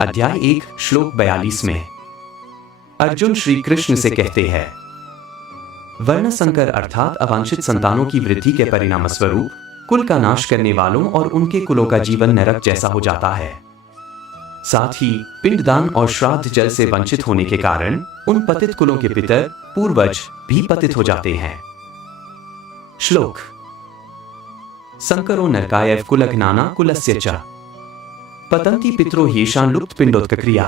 अध्याय 1 श्लोक 42 में अर्जुन श्री कृष्ण से कहते हैं, वर्ण संकर अर्थात अवांछित संतानों की वृद्धि के परिणाम स्वरूप कुल का नाश करने वालों और उनके कुलों का जीवन नरक जैसा हो जाता है। साथ ही पिंडदान और श्राद्ध जल से वंचित होने के कारण उन पतित कुलों के पितर पूर्वज भी पतित हो जाते हैं। श्लोक संकरो नरकाय कुलघ्नाना कुलस्य च पतंती पितरो येषां लुप्त पिंडोत्क्रिया।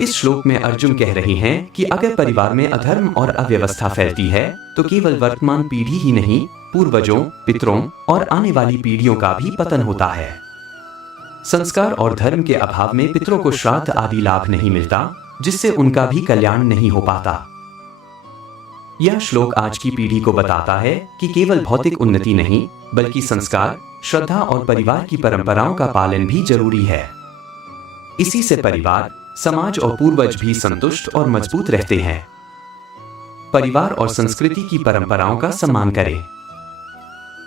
इस श्लोक में अर्जुन कह रहे हैं कि अगर परिवार में अधर्म और अव्यवस्था फैलती है तो केवल वर्तमान पीढ़ी ही नहीं, पूर्वजों, पितरों और आने वाली पीढ़ियों का भी पतन होता है। संस्कार और धर्म के अभाव में पितरों को श्राद्ध आदि लाभ नहीं मिलता, जिससे उनका भी कल्याण नहीं हो पाता। यह श्लोक आज की पीढ़ी को बताता है कि केवल भौतिक उन्नति नहीं, बल्कि संस्कार, श्रद्धा और परिवार की परंपराओं का पालन भी जरूरी है। इसी से परिवार, समाज और पूर्वज भी संतुष्ट और मजबूत रहते हैं। परिवार और संस्कृति की परंपराओं का सम्मान करें।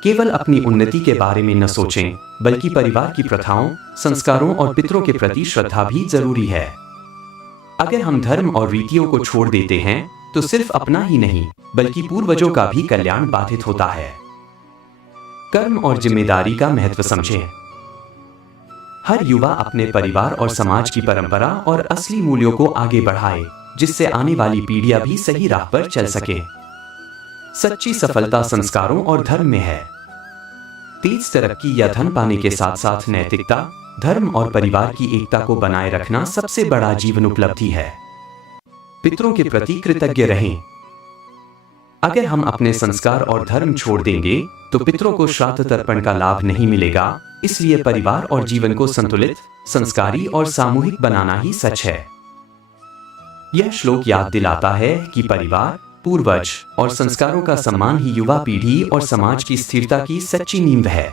केवल अपनी उन्नति के बारे में न सोचें, बल्कि परिवार की प्रथाओं, संस्कारों और पितरों के प्रति श्रद्धा भी जरूरी है। अगर हम धर्म और रीतियों को छोड़ देते हैं तो सिर्फ अपना ही नहीं, बल्कि पूर्वजों का भी कल्याण बाधित होता है। कर्म और जिम्मेदारी का महत्व समझें। हर युवा अपने परिवार और समाज की परंपरा और असली मूल्यों को आगे बढ़ाए, जिससे आने वाली पीढ़ियां भी सही राह पर चल सके। सच्ची सफलता संस्कारों और धर्म में है। तेज तरक्की या धन पाने के साथ साथ नैतिकता, धर्म और परिवार की एकता को बनाए रखना सबसे बड़ा जीवन उपलब्धि है। पितरों के प्रति कृतज्ञ रहें। अगर हम अपने संस्कार और धर्म छोड़ देंगे तो पितरों को श्राद्ध तर्पण का लाभ नहीं मिलेगा। इसलिए परिवार और जीवन को संतुलित, संस्कारी और सामूहिक बनाना ही सच है। यह श्लोक याद दिलाता है कि परिवार, पूर्वज और संस्कारों का सम्मान ही युवा पीढ़ी और समाज की स्थिरता की सच्ची नींव है।